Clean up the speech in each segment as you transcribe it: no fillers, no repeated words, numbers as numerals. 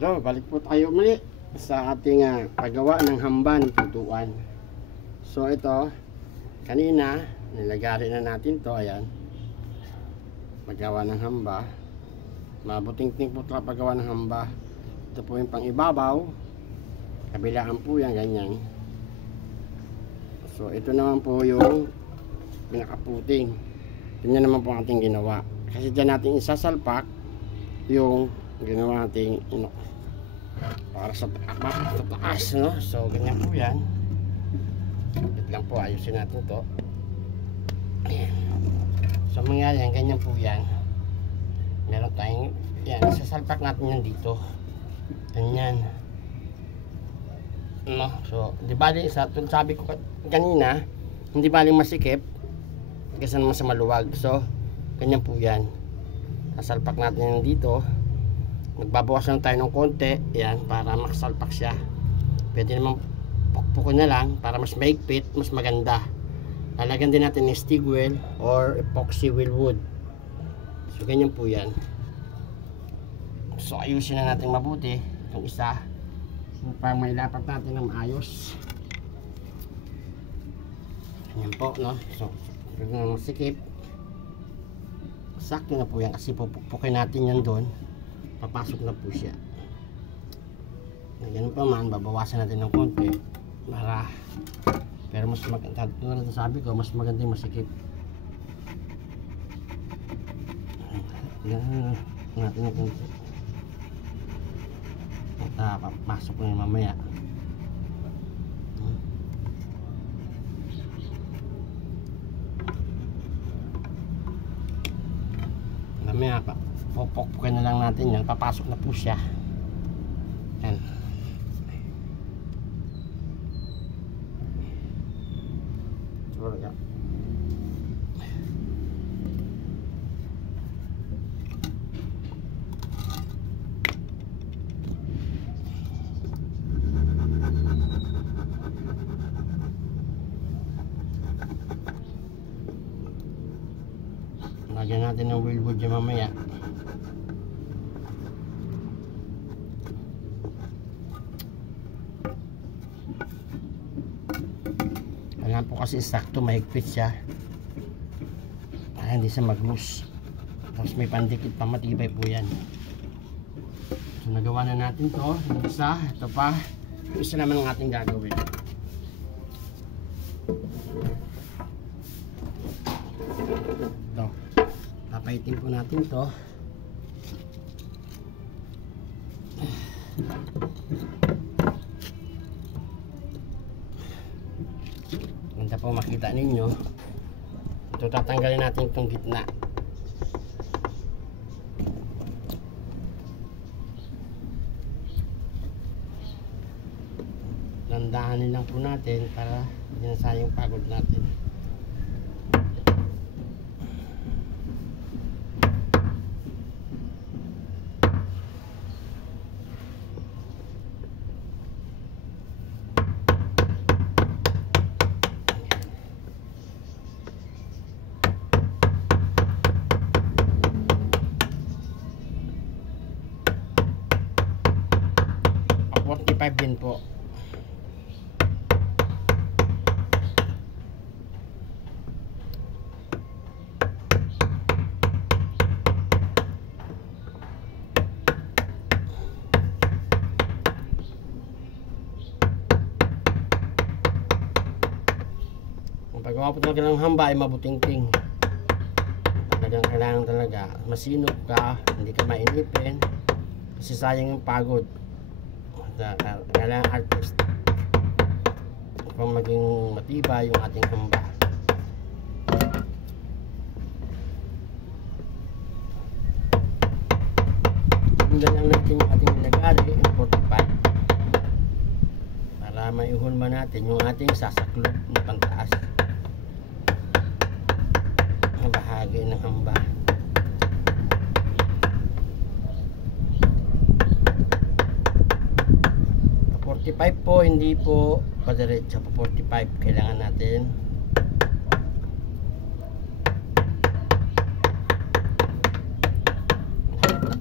So, balik po tayo muli sa ating paggawa ng hamba ng putuan. So, ito, kanina, nilagari na natin to. Ayan. Paggawa ng hamba. Mabuting-ting po ito paggawa ng hamba. Ito po yung pang ibabaw. Kabilaan po yan, ganyan. So, ito naman po yung pinakaputing. Ganyan naman po ating ginawa. Kasi dyan natin isasalpak yung ginawa nating para sa taas, no? So, ganyan po yan. Ito lang po, ayusin natin to. Ayan. So, mangyari yan, ganyan po yan. Meron tayong, yan, isasalpak natin yan dito. Ganyan. No? So, di bali, sabi ko kanina, hindi bali masikip kasi naman sa maluwag. So, ganyan po yan. Sasalpak natin yan dito. Magbabawas lang tayo ng konti, yan, para makasalpak siya. Pwede naman pukpukin na lang para mas maigpit, mas maganda. Lalagyan din natin ng stigwell or epoxy wheel wood. So, ganyan po yan. So, ayusin na natin mabuti itong isa upang mailapat natin ng maayos. Ganyan po, no? So, ganyan ang sikip. Sakto na po yan kasi pupukpukin natin yan doon. Papasok na po siya. Ganun pa man, babawasan natin ng konti para, pero mas maganda, tulad na sabi ko, mas maganda yung masikip. Ganun natin yung konti at papasok na yung mamaya. Mamaya pa pupukpukin na lang natin yan, papasok na po siya. Yan. So, yan. Lagyan natin ng wheel wood yung mamaya. Alam po kasi sakto mahigpit siya para hindi siya mag-loose. Tapos may pandikit pa, matibay po yan. So, nagawa na natin to. Yung isa, ito pa. Yung isa naman ang ating gagawin. Ito. Papaitin po natin to. Ganda po makita ninyo. Ito, tatanggalin natin itong gitna. Landahanin lang po natin para hindi na sayang pagod natin. Din po. Ang paggawa po talaga ng hamba ay mabuting-ting. Talagang kailangan talaga masinop ka, hindi ka mainipin kasi sayang yung pagod. Kailangan artist upang maging matibay yung ating hamba. Sundan lang natin yung ating nilagari yung 45 para maihulma natin yung ating sasaklop na pantaas na bahagi ng hamba. 45 po, hindi po padiretso po. 45 kailangan natin.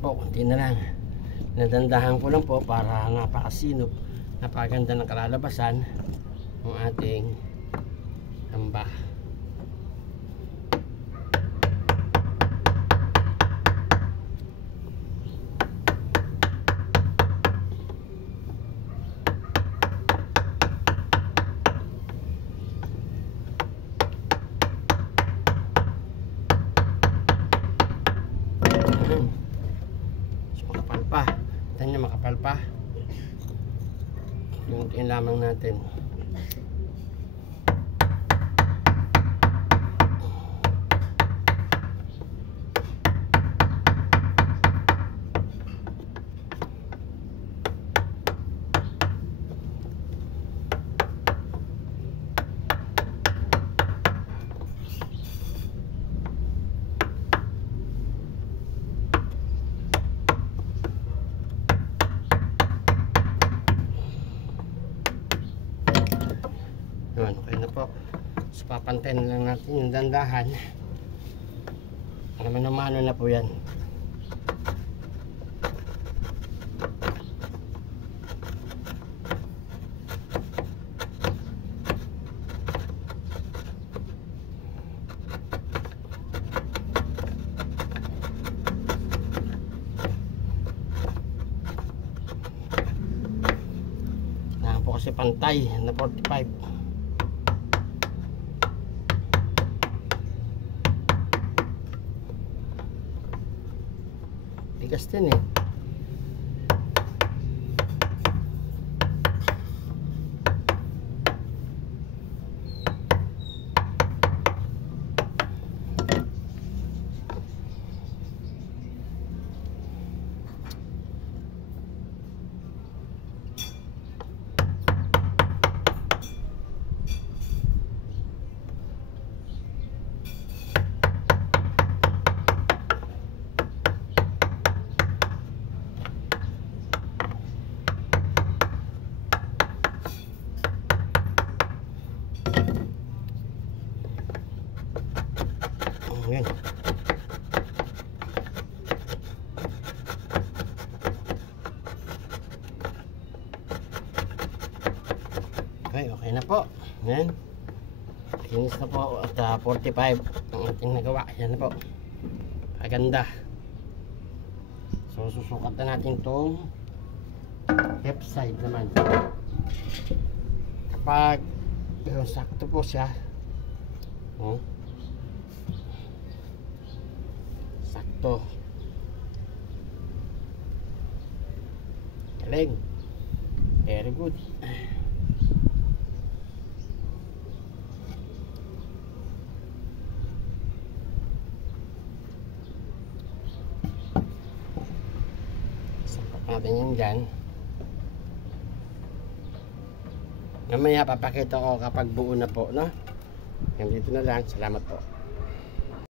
Po, konti na lang. Nadandahan ko lang po para napakasinop, napakaganda ng kalalabasan ng ating tamba. Makapal pa. Ito nyo, makapal pa. Yung lamang natin. Yun, okay na po. So, papantayin lang natin yung dandahan. Naman na po yan. Nahan po kasi pantay na 45. Tigas din eh. Ayan. Okay na po. Ayan. Kinis na po at 45 ang ating nagawa. Ayan na po. Kaganda. So susukat na natin itong left side naman. Kapag sakto po siya, sakto, galing, very good. Sapat natin yun dyan. Mamaya papakita ko kapag buo na po, no? Hanggang dito na lang. Salamat po.